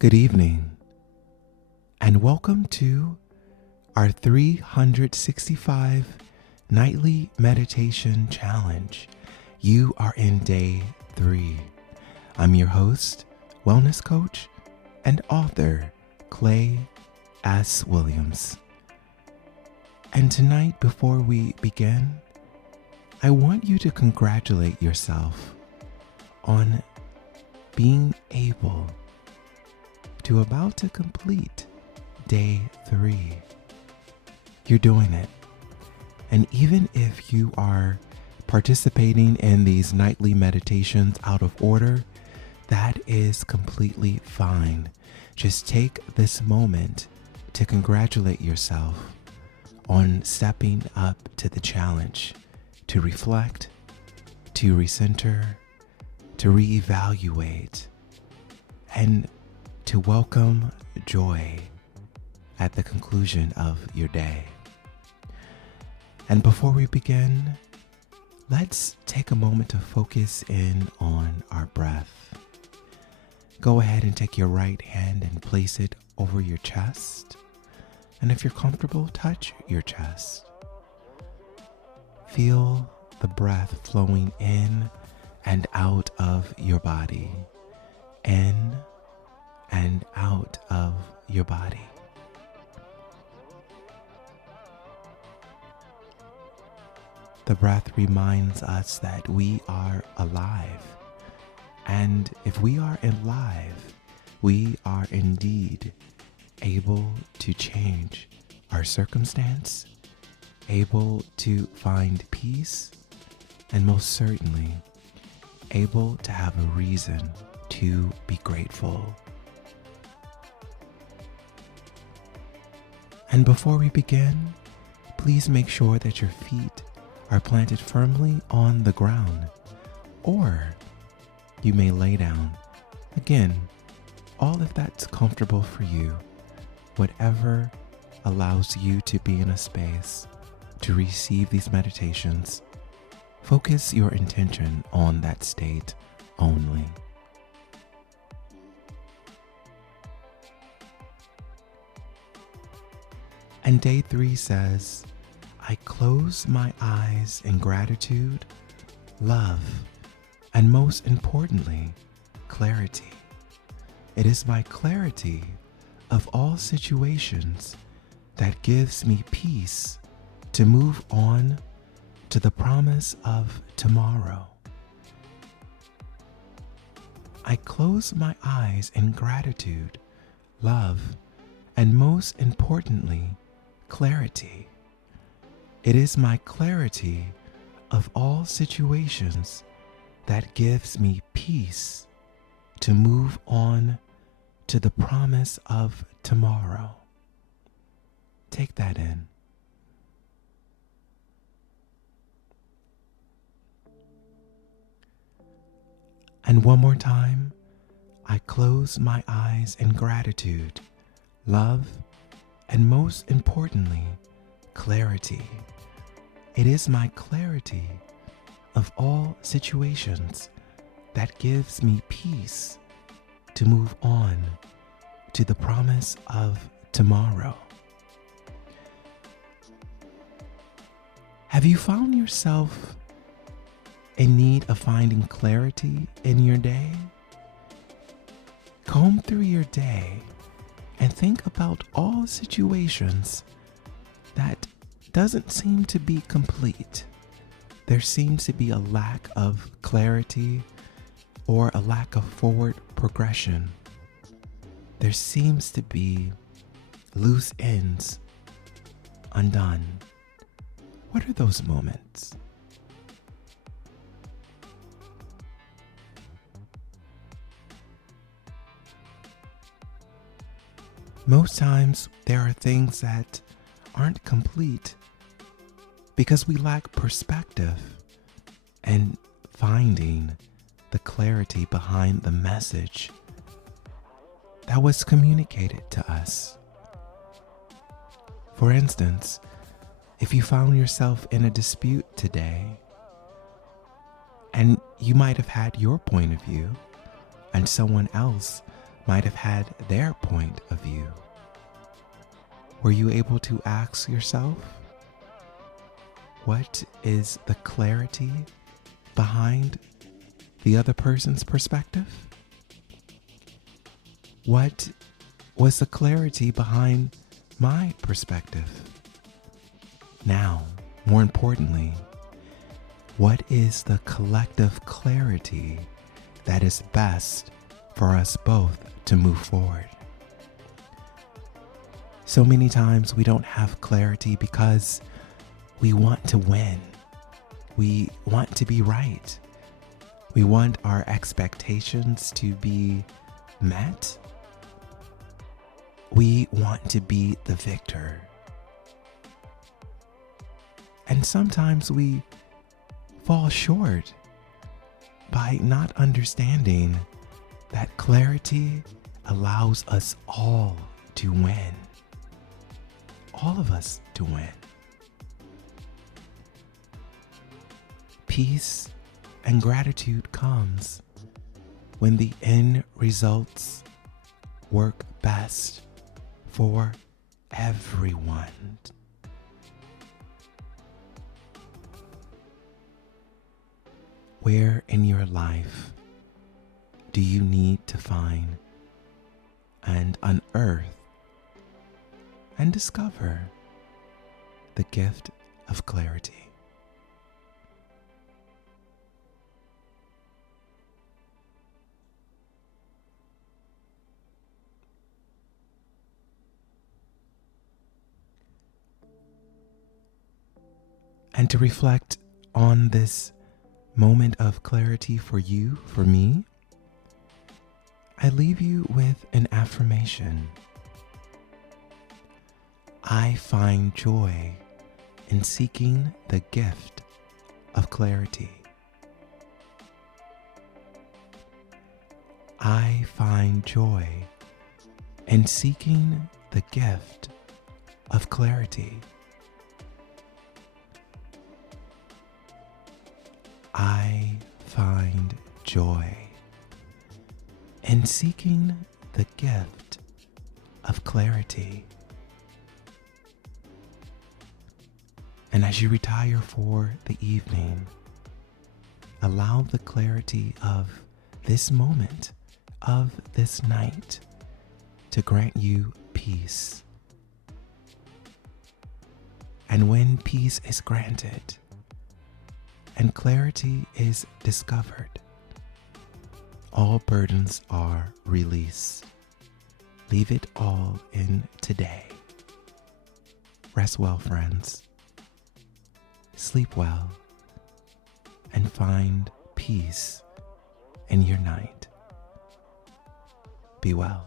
Good evening, and welcome to our 365 Nightly Meditation Challenge. You are in day 3. I'm your host, wellness coach, and author, Klay S. Williams. And tonight, before we begin, I want you to congratulate yourself on being able to about to complete day 3. You're doing it. And even if you are participating in these nightly meditations out of order, that is completely fine. Just take this moment to congratulate yourself on stepping up to the challenge, to reflect, to recenter, to reevaluate, and to welcome joy at the conclusion of your day. And before we begin, let's take a moment to focus in on our breath. Go ahead and take your right hand and place it over your chest. And if you're comfortable, touch your chest. Feel the breath flowing in and out of your body. In and out of your body. The breath reminds us that we are alive. And if we are alive, we are indeed able to change our circumstance, able to find peace, and most certainly able to have a reason to be grateful. And before we begin, please make sure that your feet are planted firmly on the ground, or you may lay down. Again, all if that's comfortable for you, whatever allows you to be in a space to receive these meditations, focus your intention on that state only. And day 3 says, I close my eyes in gratitude, love, and most importantly, clarity. It is my clarity of all situations that gives me peace to move on to the promise of tomorrow. I close my eyes in gratitude, love, and most importantly, clarity. It is my clarity of all situations that gives me peace to move on to the promise of tomorrow. Take that in. And one more time, I close my eyes in gratitude, love, and most importantly, clarity. It is my clarity of all situations that gives me peace to move on to the promise of tomorrow. Have you found yourself in need of finding clarity in your day? Comb through your day and think about all situations that doesn't seem to be complete. There seems to be a lack of clarity or a lack of forward progression. There seems to be loose ends undone. What are those moments? Most times, there are things that aren't complete because we lack perspective and finding the clarity behind the message that was communicated to us. For instance, if you found yourself in a dispute today, and you might have had your point of view, and someone else might have had their point of view. Were you able to ask yourself, what is the clarity behind the other person's perspective? What was the clarity behind my perspective? Now, more importantly, what is the collective clarity that is best for us both to move forward? So many times we don't have clarity because we want to win. We want to be right. We want our expectations to be met. We want to be the victor. And sometimes we fall short by not understanding that clarity allows us all to win. All of us to win. Peace and gratitude comes when the end results work best for everyone. Where in your life do you need to find and unearth and discover the gift of clarity? And to reflect on this moment of clarity for you, for me, I leave you with an affirmation. I find joy in seeking the gift of clarity. I find joy in seeking the gift of clarity. I find joy in seeking the gift of clarity. And as you retire for the evening, allow the clarity of this moment, of this night, to grant you peace. And when peace is granted, and clarity is discovered, all burdens are released. Leave it all in today. Rest well, friends. Sleep well, and find peace in your night. Be well.